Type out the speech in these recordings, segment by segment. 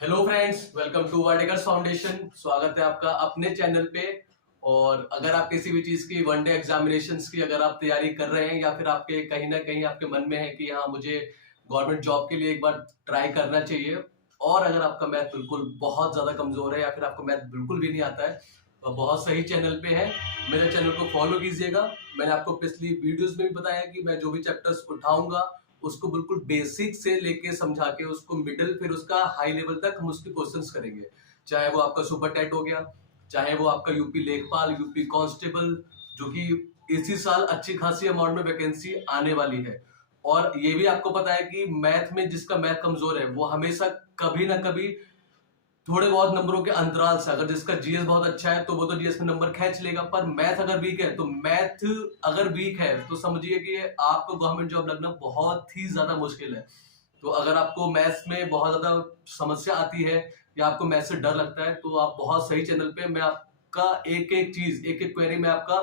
Hello friends, welcome to Verticals Foundation. स्वागत है आपका अपने चैनल पे। और अगर आप किसी भी चीज की वनडे एग्जामिनेशंस की अगर आप तैयारी कर रहे हैं या फिर आपके कहीं ना कहीं आपके मन में है कि हाँ मुझे गवर्नमेंट जॉब के लिए एक बार ट्राई करना चाहिए, और अगर आपका मैथ बिल्कुल बहुत ज्यादा कमजोर है या फिर आपको मैथ बिल्कुल भी नहीं आता है, तो बहुत सही चैनल पे है। मेरे चैनल को फॉलो कीजिएगा। मैंने आपको पिछली वीडियोस में भी बताया कि मैं जो भी चैप्टर्स उठाऊंगा उसको बिल्कुल बेसिक से लेके समझा के उसको मिडिल फिर उसका हाई लेवल तक हम उसके क्वेश्चंस करेंगे। चाहे वो आपका सुपर टेट हो गया, चाहे वो आपका यूपी लेखपाल, यूपी कांस्टेबल, जो कि इसी साल अच्छी खासी अमाउंट में वैकेंसी आने वाली है। और ये भी आपको पता है कि मैथ में जिसका मैथ कमजोर है वो हमेशा कभी ना कभी थोड़े बहुत नंबरों के अंतराल से, अगर जिसका जीएस बहुत अच्छा है तो वो तो जीएस में नंबर खींच लेगा, पर मैथ अगर वीक है तो मैथ अगर वीक है तो समझिए कि आपको गवर्नमेंट जॉब लगना बहुत ही ज्यादा मुश्किल है। तो अगर आपको मैथ्स में बहुत ज्यादा समस्या आती है या आपको मैथ्स से डर लगता है तो आप बहुत सही चैनल पे, मैं आपका एक एक चीज, एक एक क्वेरी मैं आपका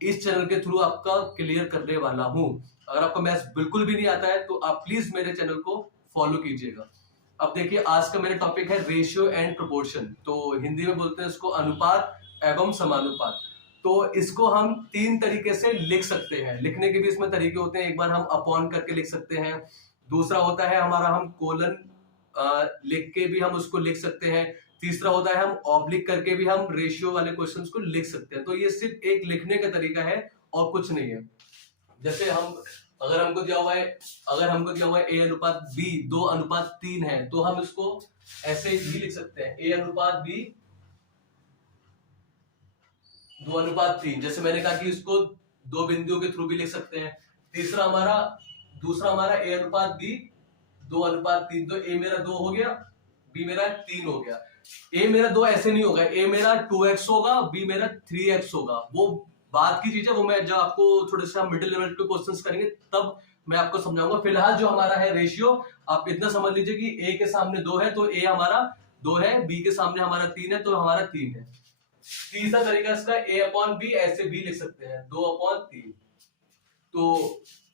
इस चैनल के थ्रू आपका क्लियर करने वाला हूं। अगर आपको मैथ्स बिल्कुल भी नहीं आता है तो आप प्लीज मेरे चैनल को फॉलो कीजिएगा। अब देखिए, आज का मेरा टॉपिक है रेशियो एंड प्रोपोर्शन। तो हिंदी में बोलते हैं इसको अनुपात एवं समानुपात। तो इसको हम तीन तरीके से लिख सकते हैं। लिखने के भी इसमें तरीके होते हैं। एक बार हम अपॉन करके लिख सकते हैं, दूसरा होता है हमारा हम कोलन लिख के भी हम उसको लिख सकते हैं, तीसरा होता है हम ऑब्लिक करके भी हम रेशियो वाले क्वेश्चंस को लिख सकते हैं। तो ये सिर्फ एक लिखने का तरीका है और कुछ नहीं है। जैसे हम अगर हमको दिया हुआ है अगर हमको दिया हुआ है ए अनुपात बी 2:3 है, तो हम इसको ऐसे भी लिख सकते हैं, ए अनुपात बी 2:3। जैसे मैंने कहा कि इसको दो बिंदुओं के थ्रू भी लिख सकते हैं। दूसरा हमारा ए अनुपात बी 2:3। तो ए मेरा 2 हो गया, बी मेरा 3 हो गया। ए मेरा 2 ऐसे नहीं होगा, ए मेरा 2x होगा, बी मेरा 3x होगा। वो बात की चीज है, वो मैं जब आपको थोड़े से हम मिडिल लेवल के क्वेश्चंस करेंगे तब मैं आपको समझाऊंगा। फिलहाल जो हमारा है रेशियो, आप इतना समझ लीजिए कि ए के सामने 2 है तो ए हमारा 2 है, बी के सामने हमारा 3 है तो हमारा 3 है। तीसरा तरीका इसका ए अपॉन बी ऐसे भी लिख सकते हैं, 2/3। तो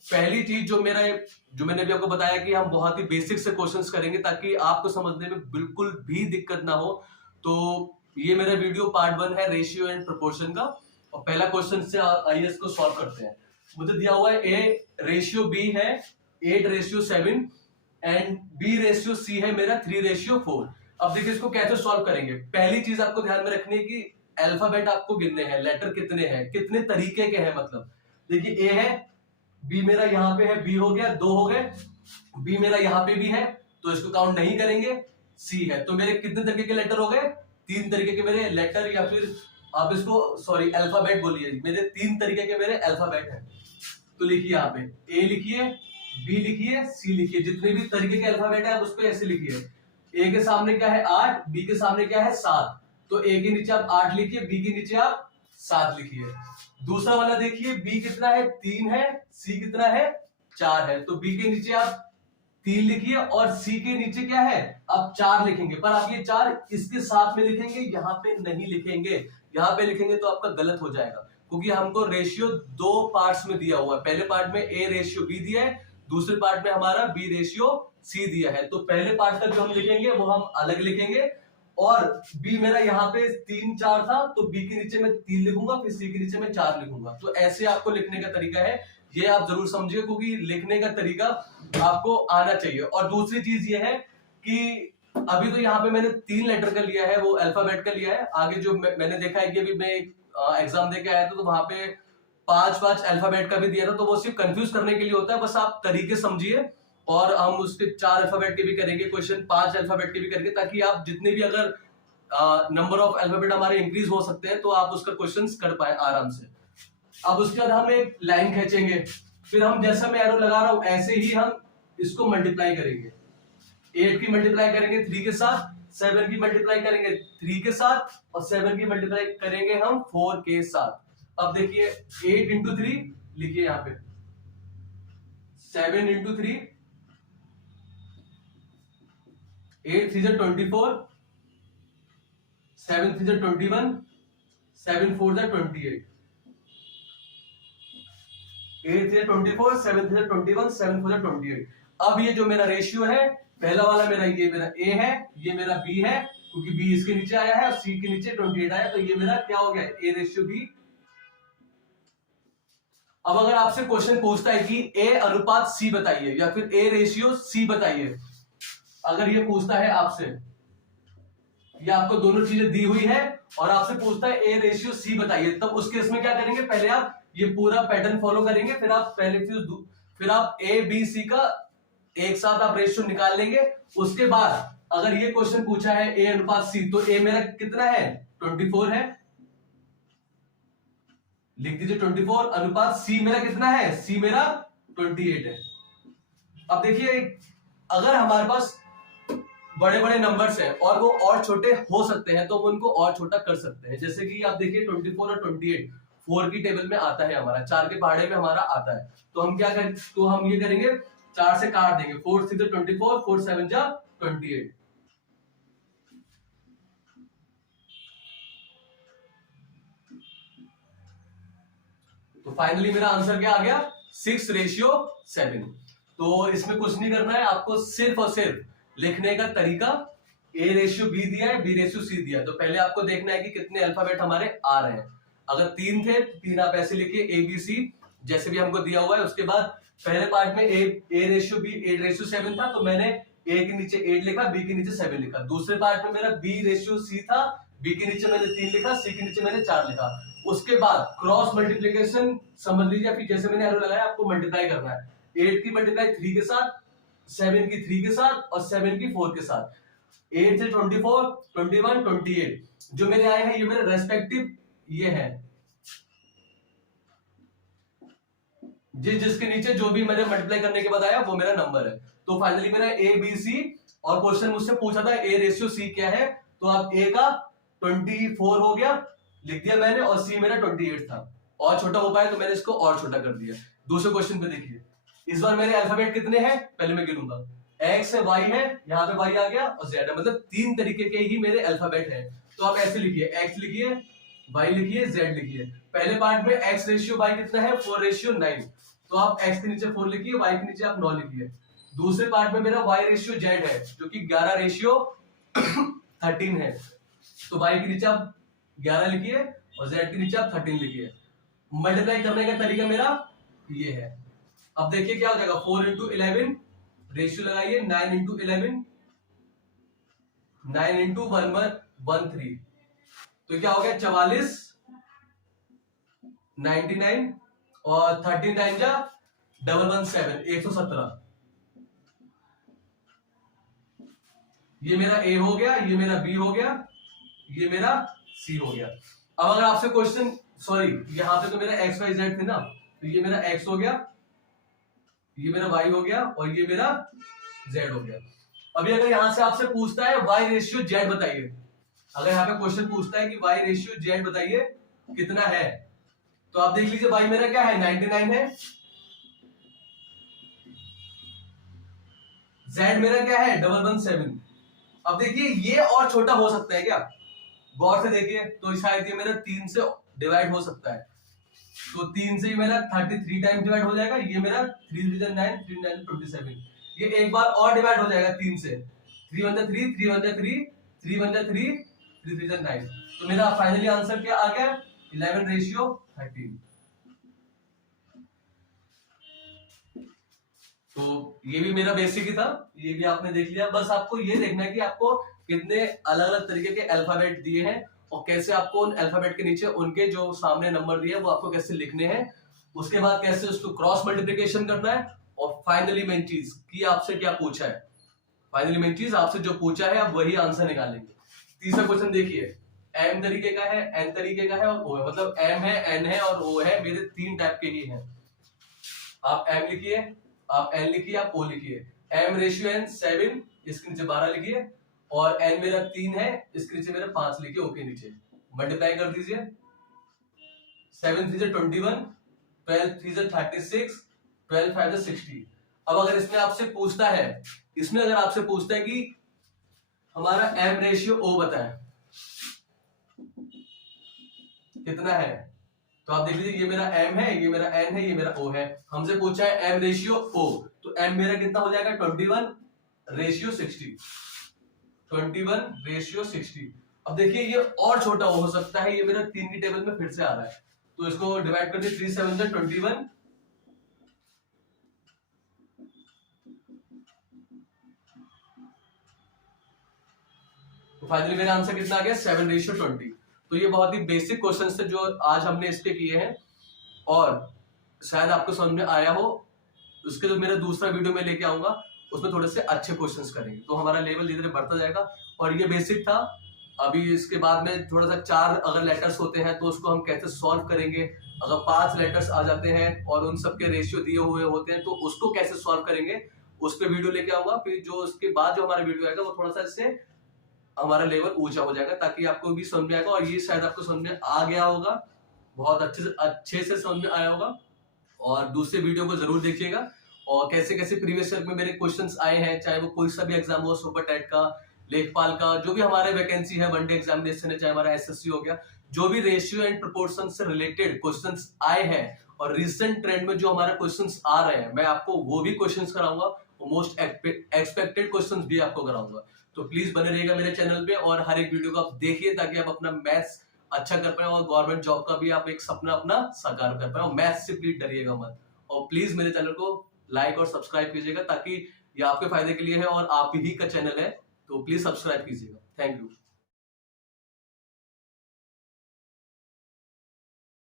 पहली चीज जो मैंने भी आपको बताया कि हम बहुत ही बेसिक से क्वेश्चंस करेंगे ताकि आपको समझने में बिल्कुल भी दिक्कत ना हो। तो ये मेरा वीडियो पार्ट 1 है रेशियो एंड प्रोपोर्शन का। और पहला क्वेश्चन से आइए इसको सॉल्व करते हैं। मुझे दिया हुआ है ए रेशियो बी है 8:7 एंड बी रेशियो सी है मेरा 3:4। अब देखिए इसको कैसे सॉल्व करेंगे। पहली चीज आपको ध्यान में रखनी है कि अल्फाबेट आपको गिनने हैं, लेटर कितने हैं, कितने तरीके के हैं। मतलब देखिए ए है, बी मेरा यहाँ पे है, बी हो गया, 2 हो गए, बी मेरा यहाँ पे भी है तो इसको काउंट नहीं करेंगे। सी है तो मेरे कितने तरीके के लेटर हो गए, 3 तरीके के मेरे लेटर, या फिर आप इसको सॉरी अल्फाबेट बोलिए। मेरे 3 तरीके के मेरे अल्फाबेट हैं। तो लिखिए यहाँ पे ए लिखिए, बी लिखिए, सी लिखिए। जितने भी तरीके के अल्फाबेट है आप उसको ऐसे लिखिए। ए के सामने क्या है 8, बी के सामने क्या है 7, तो ए के नीचे आप 8 लिखिए, बी के नीचे आप 7 लिखिए। दूसरा वाला देखिए, बी कितना है 3 है, सी कितना है 4 है, तो बी के नीचे आप 3 लिखिए और सी के नीचे क्या है आप 4 लिखेंगे। पर आप ये 4 इसके साथ में लिखेंगे, यहाँ पे नहीं लिखेंगे। यहाँ पे लिखेंगे तो आपका गलत हो जाएगा, क्योंकि हमको रेशियो 2 पार्ट्स में दिया हुआ है। पहले पार्ट में ए रेशियो बी दिया है, दूसरे पार्ट में हमारा बी रेशियो सी दिया है। तो पहले पार्ट का जो हम लिखेंगे वो हम अलग लिखेंगे। और बी मेरा यहाँ पे 3 4 था तो बी के नीचे मैं 3 लिखूंगा, फिर सी के नीचे मैं 4 लिखूंगा। तो ऐसे आपको लिखने का तरीका है, ये आप जरूर समझिए, क्योंकि लिखने का तरीका आपको आना चाहिए। और दूसरी चीज ये है कि अभी तो यहाँ पे मैंने 3 लेटर का लिया है, वो अल्फाबेट का लिया है। आगे जो मैंने देखा है कि अभी मैं एग्जाम देके आया था तो वहां पे 5 अल्फाबेट का भी दिया था, तो वो सिर्फ कंफ्यूज करने के लिए होता है। बस आप तरीके समझिए। और हम उसके 4 अल्फाबेट के भी करेंगे क्वेश्चन, 5 अल्फाबेट के भी करेंगे, ताकि आप जितने भी अगर नंबर ऑफ अल्फाबेट हमारे इंक्रीज हो सकते हैं तो आप उसका क्वेश्चन कर पाए आराम से। अब उसके बाद हम एक लाइन खींचेंगे, फिर हम जैसा मैं एरो लगा रहा हूं ऐसे ही हम इसको मल्टीप्लाई करेंगे। 8 की मल्टीप्लाई करेंगे 3 के साथ, 7 की मल्टीप्लाई करेंगे 3 के साथ, और 7 की मल्टीप्लाई करेंगे हम 4 के साथ। अब देखिए 8 इंटू 3 लिखिए यहाँ पे, 7 इंटू 3, 8 3 24, 7 3 21, 7 4 28, 8 3 24, 7 3 21, 7 4 28। अब ये जो मेरा रेशियो है पहला वाला मेरा ये मेरा ए है, ये मेरा बी है, क्योंकि बी इसके नीचे आया है और सी के नीचे 28 आया, तो ये मेरा क्या हो गया, ए रेशियो बी। अब अगर आपसे क्वेश्चन पूछता है कि ए अनुपात सी बताइए या फिर ए रेशियो सी बताइए, अगर ये पूछता है आपसे, ये आपको दोनों चीजें दी हुई है और आपसे पूछता है ए रेशियो सी बताइए, तब उस केस में क्या करेंगे, पहले आप ये पूरा पैटर्न फॉलो करेंगे, फिर आप फिर आप ए बी सी का एक साथ आप रेशियो निकाल लेंगे। उसके बाद अगर ये क्वेश्चन पूछा है ए अनुपात सी, तो ए मेरा कितना है, 24 है, लिख दीजिए 24 अनुपात सी मेरा कितना है, सी मेरा 28 है। अब देखिए अगर हमारे पास बड़े बड़े नंबर्स हैं और वो और छोटे हो सकते हैं तो हम उनको और छोटा कर सकते हैं। जैसे कि आप देखिए 24 और 28 4 की टेबल में आता है हमारा, 4 के पहाड़े में हमारा आता है, तो हम क्या करें, तो हम ये करेंगे 4 से काट देंगे, 4 6 24, 4 7 जा 28। तो फाइनली मेरा आंसर क्या आ गया, 6:7। तो इसमें कुछ नहीं करना है आपको, सिर्फ और सिर्फ लिखने का तरीका, ए रेशियो बी दिया है, बी रेशियो सी दिया है, तो पहले आपको देखना है कि कितने अल्फाबेट हमारे आ रहे हैं। अगर 3 थे तो 3 आप ऐसे लिखिए, ए बी सी जैसे भी हमको दिया हुआ है। उसके बाद पहले पार्ट में ए रेशियो बी 8:7 था, तो मैंने ए के नीचे 8 लिखा, बी के नीचे 7 लिखा। दूसरे पार्ट में मेरा बी रेशियो सी था, बी के नीचे मैंने 3 लिखा, सी के नीचे मैंने 4 लिखा। उसके बाद क्रॉस मल्टीप्लीकेशन समझ लीजिए, फिर जैसे मैंने एरो लगाया आपको मल्टीप्लाई करना है, 8 की मल्टीप्लाई 3 के साथ, 7 की 3 के साथ और 7 की 4 के साथ। 8 से 24, 21, 28 जो मेरे आए हैं ये मेरे रेस्पेक्टिव ये है, जिसके नीचे जो भी मैंने मल्टीप्लाई करने के बाद आया वो मेरा नंबर है। तो फाइनली मेरा ए बी सी, और क्वेश्चन मुझसे पूछा था ए रेशियो सी क्या है, तो आप ए का 24 हो गया, लिख दिया मैंने, और सी मेरा 28 था। और छोटा हो पाया तो मैंने इसको और छोटा कर दिया। दूसरे क्वेश्चन पे देखिए, इस बार मेरे अल्फाबेट कितने हैं, पहले मैं गिनूंगा, एक्स है, वाई है, यहाँ पे वाई आ गया और जेड है, मतलब 3 तरीके के ही मेरे अल्फाबेट हैं। तो आप ऐसे लिखिए, एक्स लिखिए, वाई लिखिए, जेड लिखिए। पहले पार्ट में एक्स रेशियो वाई कितना है, 4:9, तो आप एक्स के नीचे 4 लिखिए, वाई के नीचे आप 9 लिखिए। दूसरे पार्ट में मेरा वाई रेशियो जेड है जो कि 11:13 है, तो वाई के नीचे आप 11 लिखिए और जेड के नीचे आप 13 लिखिए। मल्टीप्लाई करने का तरीका मेरा ये है। अब देखिए क्या हो जाएगा, 4 into 11 रेशियो लगाइए, 9 into 11, 9 into 113, तो क्या हो गया 44, 99 और 39 जा 117, 117। ये मेरा ए हो गया, ये मेरा बी हो गया, ये मेरा सी हो गया। अब अगर आपसे क्वेश्चन, सॉरी यहां पे तो मेरा एक्स वाई जेड थे ना, तो ये मेरा एक्स हो गया, ये मेरा वाई हो गया और ये मेरा जेड हो गया। अभी अगर यहां से आपसे पूछता है वाई रेशियो जेड बताइए, अगर यहाँ पे क्वेश्चन पूछता है कि वाई रेशियो जेड बताइए कितना है, तो आप देख लीजिए वाई मेरा क्या है, 99 है, जेड मेरा क्या है 117। अब देखिए ये और छोटा हो सकता है क्या, गौर से देखिए, तो शायद ये मेरा 3 से डिवाइड हो सकता है, तो 3 से मेरा 33 टाइम डिवाइड हो जाएगा, ये मेरा 3 3 9, 3 9 27, ये एक बार और डिवाइड हो जाएगा 3 से, 3 1 3, 3 1 3, 3 1 3, 3 3 9, तो मेरा फाइनली आंसर क्या आ गया, 11:13। तो ये भी मेरा बेसिक ही था, ये भी आपने देख लिया। बस आपको ये देखना है कि आपको कितने अलग अलग तरीके के अल्फाबेट दिए हैं और कैसे आपको उन अल्फाबेट के नीचे उनके जो सामने नंबर दिए हैं वो आपको कैसे लिखने हैं, उसके बाद कैसे उसको क्रॉस मल्टीप्लिकेशन करना है, और फाइनली मेन चीज कि आपसे क्या पूछा है, फाइनली मेन चीज आपसे जो पूछा है आप वही आंसर निकालेंगे। तीसरा क्वेश्चन देखिए, एम तरीके का है, एन तरीके का है और ओ है, मतलब एम है, एन है और ओ है, मेरे 3 टाइप के ही हैं। आप एम लिखिए, आप एन लिखिए, आप ओ लिखिए। एम रेशियो एन 7, इसके नीचे 12 लिखिए, और एन मेरा 3 है, इसके नीचे मेरा 5 लिखिए, ओके नीचे मल्टीप्लाई कर दीजिए, 7 3 21, 12 3 36, 12 5 60। अब अगर इसमें आपसे पूछता है, इसमें अगर आपसे पूछता है कि हमारा एम रेशियो ओ बताएं कितना है, तो आप देख लीजिए ये मेरा m है, ये मेरा n है, ये मेरा o है। हमसे पूछा है m रेशियो o, तो m मेरा कितना हो जाएगा 21, रेशियो 60, 21 रेशियो 60। अब देखिए ये और छोटा हो सकता है, ये मेरा 3 की टेबल में फिर से आ रहा है, तो इसको डिवाइड कर दिए 3 7 से 21, तो फाइनली मेरा आंसर कितना आ गया 7:20। तो ये बहुत ही बेसिक क्वेश्चन थे जो आज हमने इस पे किए हैं, और शायद आपको समझ में आया हो। उसके जो मेरा दूसरा वीडियो में लेके आऊंगा उसमें थोड़े से अच्छे क्वेश्चंस करेंगे, तो हमारा लेवल धीरे धीरे बढ़ता जाएगा। और ये बेसिक था। अभी इसके बाद में थोड़ा सा 4 अगर लेटर्स होते हैं तो उसको हम कैसे सॉल्व करेंगे, अगर 5 लेटर्स आ जाते हैं और उन सबके रेशियो दिए हुए होते हैं तो उसको कैसे सॉल्व करेंगे, उस पर वीडियो लेके आऊंगा। फिर जो उसके बाद जो हमारा वीडियो आएगा वो थोड़ा सा इससे हमारा लेवल ऊंचा हो जाएगा, ताकि आपको भी समझ में आएगा, और ये शायद आपको समझ में आ गया होगा, बहुत अच्छे से समझ में आया होगा। और दूसरे वीडियो को जरूर देखिएगा, और कैसे कैसे प्रीवियस ईयर में मेरे क्वेश्चंस आए हैं, चाहे वो कोई सा भी एग्जाम हो, सुपर टेट का, लेखपाल का, जो भी हमारे वैकेंसी है, वनडे एग्जामिनेशन है, चाहे हमारा एसएससी हो गया, जो भी रेशियो एंड प्रोपोर्शन से रिलेटेड क्वेश्चंस आए हैं और रिसेंट ट्रेंड में जो हमारे क्वेश्चंस आ रहे हैं, मैं आपको वो भी क्वेश्चंस कराऊंगा, मोस्ट एक्सपेक्टेड क्वेश्चंस भी आपको कराऊंगा। तो प्लीज बने रहिएगा मेरे चैनल पे, और हर एक वीडियो को आप देखिए ताकि आप अपना मैथ्स अच्छा कर पाए और गवर्नमेंट जॉब का भी आप एक सपना अपना साकार कर पाए। और मैथ्स से प्लीज डरिएगा मत, और प्लीज मेरे चैनल को लाइक और सब्सक्राइब कीजिएगा, ताकि ये आपके फायदे के लिए है और आप ही का चैनल है, तो प्लीज सब्सक्राइब कीजिएगा। Thank you.